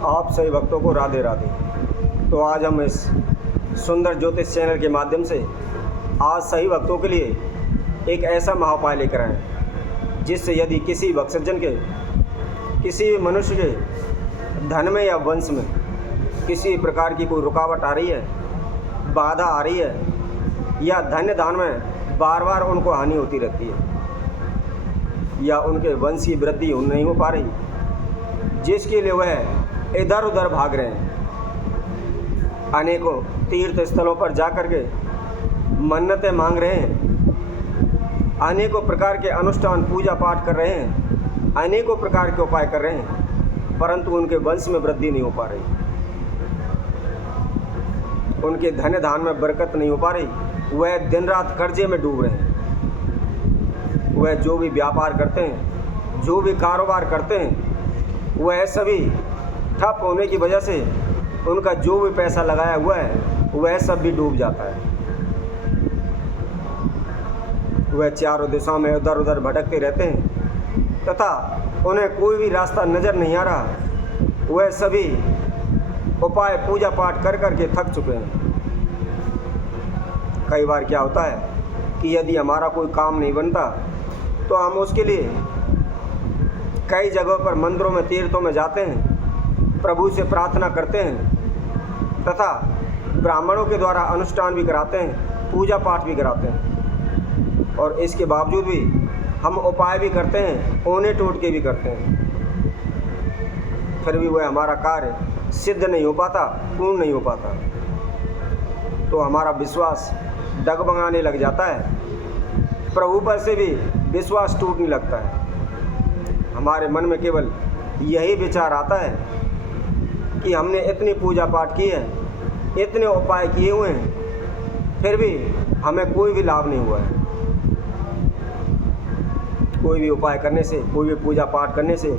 आप सभी भक्तों को राधे राधे। तो आज हम इस सुंदर ज्योतिष चैनल के माध्यम से आज सही भक्तों के लिए एक ऐसा महाउपाय लेकर आए जिससे यदि किसी भक्तजन के, किसी मनुष्य के धन में या वंश में किसी प्रकार की कोई रुकावट आ रही है, बाधा आ रही है, या धन्य दान में बार बार उनको हानि होती रहती है, या उनके वंश की वृद्धि नहीं हो पा रही, जिसके लिए वह इधर उधर भाग रहे हैं, अनेकों तीर्थ स्थलों पर जा कर के मन्नतें मांग रहे हैं, अनेकों प्रकार के अनुष्ठान पूजा पाठ कर रहे हैं, अनेकों प्रकार के उपाय कर रहे हैं, परंतु उनके वंश में वृद्धि नहीं हो पा रही, उनके धन धान में बरकत नहीं हो पा रही, वह दिन रात कर्जे में डूब रहे हैं। वह जो भी व्यापार करते हैं, जो भी कारोबार करते हैं, वह सभी ठप होने की वजह से उनका जो भी पैसा लगाया हुआ है वह सब भी डूब जाता है। वह चारों दिशाओं में उधर उधर भटकते रहते हैं तथा उन्हें कोई भी रास्ता नज़र नहीं आ रहा। वह सभी उपाय पूजा पाठ कर कर के थक चुके हैं। कई बार क्या होता है कि यदि हमारा कोई काम नहीं बनता तो हम उसके लिए कई जगहों पर मंदिरों में, तीर्थों में जाते हैं, प्रभु से प्रार्थना करते हैं तथा ब्राह्मणों के द्वारा अनुष्ठान भी कराते हैं, पूजा पाठ भी कराते हैं, और इसके बावजूद भी हम उपाय भी करते हैं, ओने टोटके भी करते हैं, फिर भी वह हमारा कार्य सिद्ध नहीं हो पाता, पूर्ण नहीं हो पाता। तो हमारा विश्वास डगमगाने लग जाता है, प्रभु पर से भी विश्वास टूटने लगता है। हमारे मन में केवल यही विचार आता है कि हमने इतनी पूजा पाठ की है, इतने उपाय किए हुए हैं, फिर भी हमें कोई भी लाभ नहीं हुआ है। कोई भी उपाय करने से, कोई भी पूजा पाठ करने से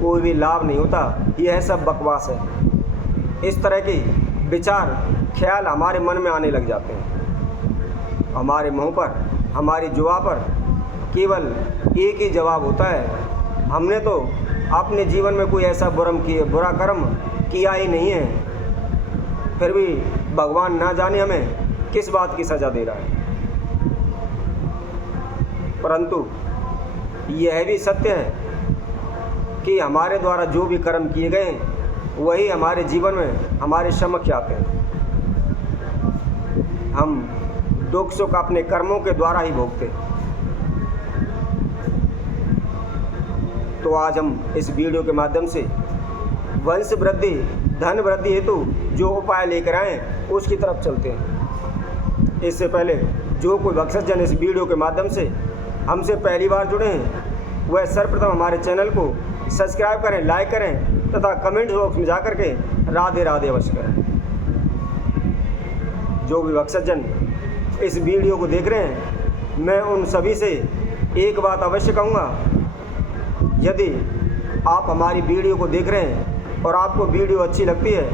कोई भी लाभ नहीं होता, यह सब बकवास है। इस तरह के विचार, ख्याल हमारे मन में आने लग जाते हैं। हमारे मुंह पर, हमारी जुबां पर केवल एक ही जवाब होता है, हमने तो अपने जीवन में कोई ऐसा बुरा कर्म किया ही नहीं है, फिर भी भगवान ना जाने हमें किस बात की सज़ा दे रहा है। परंतु यह भी सत्य है कि हमारे द्वारा जो भी कर्म किए गए हैं वही हमारे जीवन में हमारे समक्ष आते हैं। हम दुख सुख अपने कर्मों के द्वारा ही भोगते हैं। तो आज हम इस वीडियो के माध्यम से वंश वृद्धि, धन वृद्धि हेतु जो उपाय लेकर आए उसकी तरफ चलते हैं। इससे पहले जो कोई भक्तजन इस वीडियो के माध्यम से हमसे पहली बार जुड़े हैं वह सर्वप्रथम हमारे चैनल को सब्सक्राइब करें, लाइक करें तथा कमेंट बॉक्स में जाकर के राधे राधे अवश्य करें। जो भी भक्तजन इस वीडियो को देख रहे हैं, मैं उन सभी से एक बात अवश्य कहूँगा, यदि आप हमारी वीडियो को देख रहे हैं और आपको वीडियो अच्छी लगती है,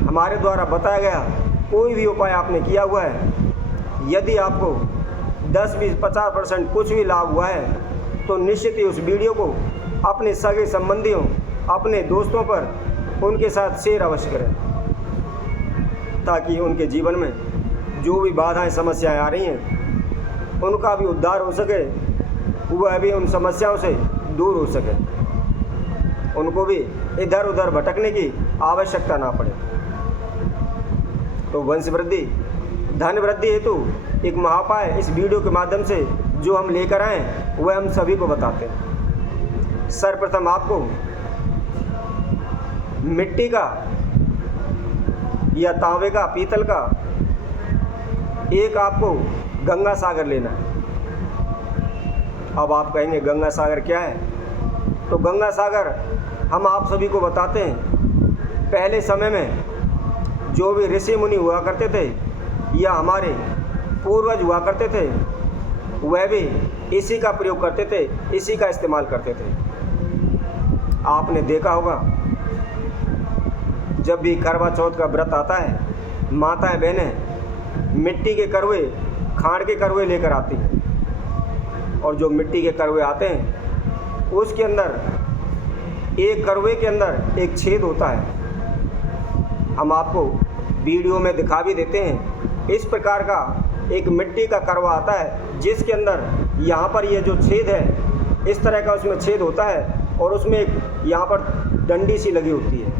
हमारे द्वारा बताया गया कोई भी उपाय आपने किया हुआ है, यदि आपको 10, 20, 50% कुछ भी लाभ हुआ है तो निश्चित ही उस वीडियो को अपने सगे संबंधियों, अपने दोस्तों पर उनके साथ शेयर अवश्य करें, ताकि उनके जीवन में जो भी बाधाएं, समस्याएं आ रही हैं उनका भी उद्धार हो सके, वह भी उन समस्याओं से दूर हो सके, उनको भी इधर उधर भटकने की आवश्यकता ना पड़े। तो वंश वृद्धि, धन वृद्धि हेतु एक महाउपाय इस वीडियो के माध्यम से जो हम लेकर आए वह हम सभी को बताते हैं। सर्वप्रथम आपको मिट्टी का या तांबे का, पीतल का एक आपको गंगा सागर लेना है। अब आप कहेंगे गंगा सागर क्या है? तो गंगा सागर हम आप सभी को बताते हैं। पहले समय में जो भी ऋषि मुनि हुआ करते थे या हमारे पूर्वज हुआ करते थे, वह भी इसी का प्रयोग करते थे, इसी का इस्तेमाल करते थे। आपने देखा होगा जब भी करवा चौथ का व्रत आता है, माताएं बहनें मिट्टी के करवे, खाड़ के करवे लेकर आती हैं, और जो मिट्टी के करवे आते हैं उसके अंदर एक करवे के अंदर एक छेद होता है, हम आपको वीडियो में दिखा भी देते हैं। इस प्रकार का एक मिट्टी का करवा आता है जिसके अंदर यहाँ पर ये जो छेद है इस तरह का उसमें छेद होता है और उसमें एक यहाँ पर डंडी सी लगी होती है।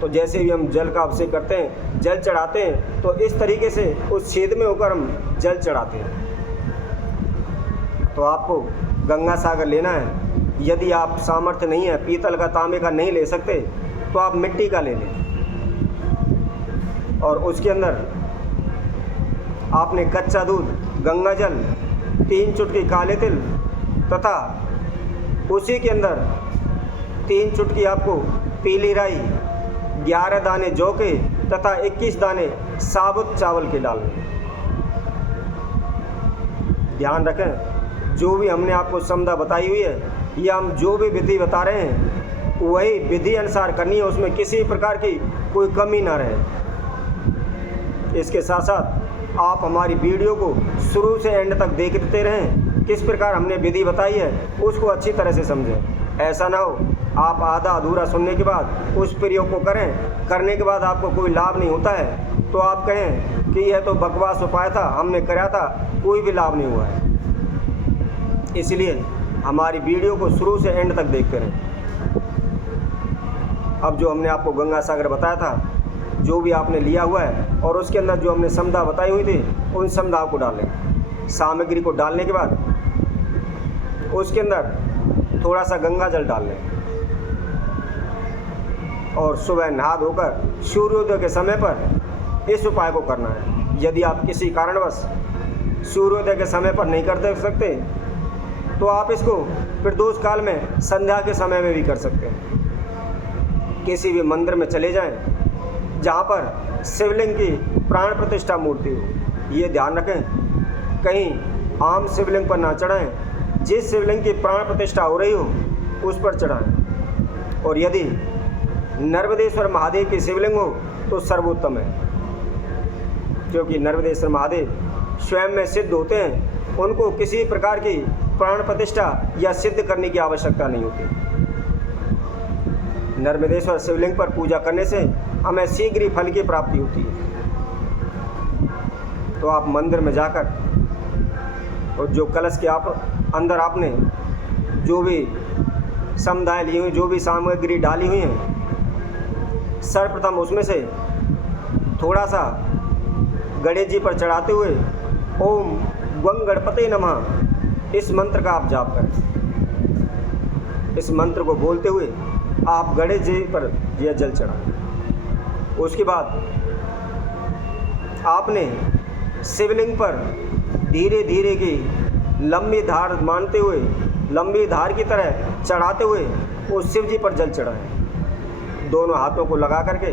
तो जैसे भी हम जल का अभिषेक करते हैं, जल चढ़ाते हैं, तो इस तरीके से उस छेद में होकर हम जल चढ़ाते हैं। तो आपको गंगा सागर लेना है। यदि आप सामर्थ्य नहीं है, पीतल का, तांबे का नहीं ले सकते, तो आप मिट्टी का ले लें। और उसके अंदर आपने कच्चा दूध, गंगा जल, 3 चुटकी काले तिल तथा उसी के अंदर 3 चुटकी आपको पीली राई, 11 दाने जौ के तथा 21 दाने साबुत चावल के डालने। ध्यान रखें, जो भी हमने आपको समझा बताई हुई है या हम जो भी विधि बता रहे हैं वही विधि अनुसार करनी है, उसमें किसी प्रकार की कोई कमी ना रहे। इसके साथ साथ आप हमारी वीडियो को शुरू से एंड तक देखते रहें। किस प्रकार हमने विधि बताई है उसको अच्छी तरह से समझें। ऐसा ना हो आप आधा अधूरा सुनने के बाद उस प्रयोग को करें, करने के बाद आपको कोई लाभ नहीं होता है तो आप कहें कि यह तो बकवास उपाय था, हमने कराया था, कोई भी लाभ नहीं हुआ है। इसलिए हमारी वीडियो को शुरू से एंड तक देखते रहें। अब जो हमने आपको गंगा सागर बताया था, जो भी आपने लिया हुआ है और उसके अंदर जो हमने समधा बताई हुई थी उन समधाओं को डाल लें। सामग्री को डालने के बाद उसके अंदर थोड़ा सा गंगा जल डाल लें और सुबह नहा धोकर सूर्योदय के समय पर इस उपाय को करना है। यदि आप किसी कारणवश सूर्योदय के समय पर नहीं कर सकते तो आप इसको प्रदोष काल में संध्या के समय में भी कर सकते हैं। किसी भी मंदिर में चले जाएं जहाँ पर शिवलिंग की प्राण प्रतिष्ठा मूर्ति हो। ये ध्यान रखें, कहीं आम शिवलिंग पर ना चढ़ाएं, जिस शिवलिंग की प्राण प्रतिष्ठा हो रही हो उस पर चढ़ाएं। और यदि नर्मदेश्वर महादेव की शिवलिंग हो तो सर्वोत्तम है, क्योंकि नर्मदेश्वर महादेव स्वयं में सिद्ध होते हैं, उनको किसी प्रकार की प्राण प्रतिष्ठा या सिद्ध करने की आवश्यकता नहीं होती। नर्मदेश्वर शिवलिंग पर पूजा करने से हमें शीघ्र ही फल की प्राप्ति होती है। तो आप मंदिर में जाकर और जो कलश के अंदर आपने जो भी समुदाय ली हुई, जो भी सामग्री डाली हुई है, सर्वप्रथम उसमें से थोड़ा सा गणेश जी पर चढ़ाते हुए ओम गं गणपते नमः इस मंत्र का आप जाप करें। इस मंत्र को बोलते हुए आप गणेश जी पर यह जल चढ़ाएं। उसके बाद आपने शिवलिंग पर धीरे धीरे की लंबी धार मानते हुए, लंबी धार की तरह चढ़ाते हुए उस शिव जी पर जल चढ़ाएं। दोनों हाथों को लगा करके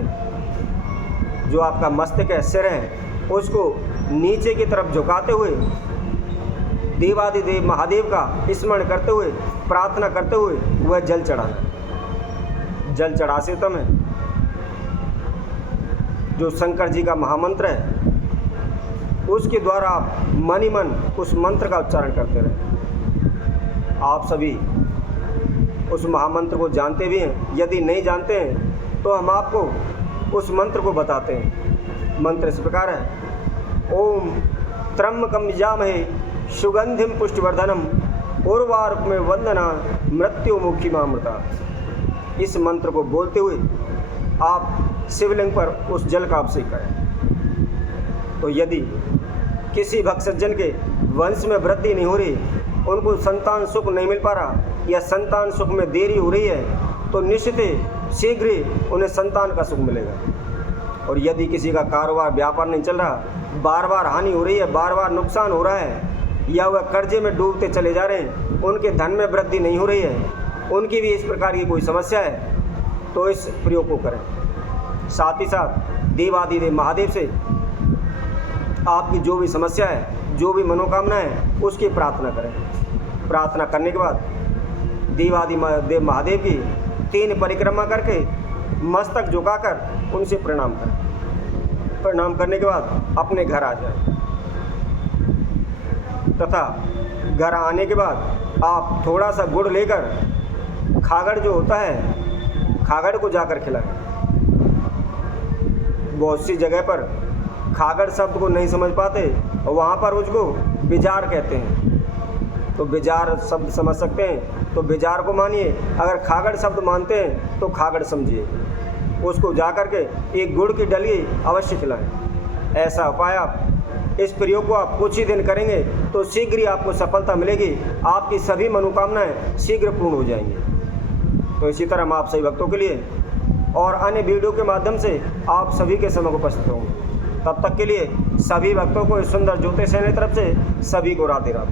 जो आपका मस्तक है, सिर है, उसको नीचे की तरफ झुकाते हुए देवादिदेव महादेव का स्मरण करते हुए, प्रार्थना करते हुए वह जल चढ़ाना। जल चढ़ाते समय जो शंकर जी का महामंत्र है उसके द्वारा आप मन ही मन उस मंत्र का उच्चारण करते रहें। आप सभी उस महामंत्र को जानते भी हैं, यदि नहीं जानते हैं तो हम आपको उस मंत्र को बताते हैं। मंत्र इस प्रकार है, ओम त्र्यंबकम यजामहे सुगंधिम पुष्टिवर्धनम उर्वारुकमेव वंदना मृत्युमुखीमामृता। इस मंत्र को बोलते हुए आप शिवलिंग पर उस जल का अभिषेक करें। तो यदि किसी भक्त सज्जन के वंश में वृद्धि नहीं हो रही, उनको संतान सुख नहीं मिल पा रहा या संतान सुख में देरी हो रही है, तो निश्चित ही शीघ्र ही उन्हें संतान का सुख मिलेगा। और यदि किसी का कारोबार व्यापार नहीं चल रहा, बार बार हानि हो रही है, बार बार नुकसान हो रहा है, या वह कर्जे में डूबते चले जा रहे हैं, उनके धन में वृद्धि नहीं हो रही है, उनकी भी इस प्रकार की कोई समस्या है, तो इस प्रयोग को करें। साथ ही साथ देवादिदेव महादेव से आपकी जो भी समस्या है, जो भी मनोकामना है, उसकी प्रार्थना करें। प्रार्थना करने के बाद देवादिदेव महादेव की 3 परिक्रमा करके मस्तक झुकाकर उनसे प्रणाम करें। प्रणाम करने के बाद अपने घर आ जाएं तथा घर आने के बाद आप थोड़ा सा गुड़ लेकर खागड़ जो होता है, खागड़ को जाकर खिलाएं। बहुत सी जगह पर खागड़ शब्द को नहीं समझ पाते और वहाँ पर उसको विजार कहते हैं। तो विजार शब्द समझ सकते हैं तो विजार को मानिए, अगर खागड़ शब्द मानते हैं तो खागड़ समझिए। उसको जा कर के एक गुड़ की डली अवश्य खिलाएं। ऐसा उपाय आप इस प्रयोग को आप कुछ ही दिन करेंगे तो शीघ्र ही आपको सफलता मिलेगी, आपकी सभी मनोकामनाएं शीघ्र पूर्ण हो जाएंगी। तो इसी तरह हम आप सभी भक्तों के लिए और अन्य वीडियो के माध्यम से आप सभी के समय उपस्थित होंगे। तब तक के लिए सभी भक्तों को इस सुंदर ज्योतिष चैनल की तरफ से सभी को राधे राधे।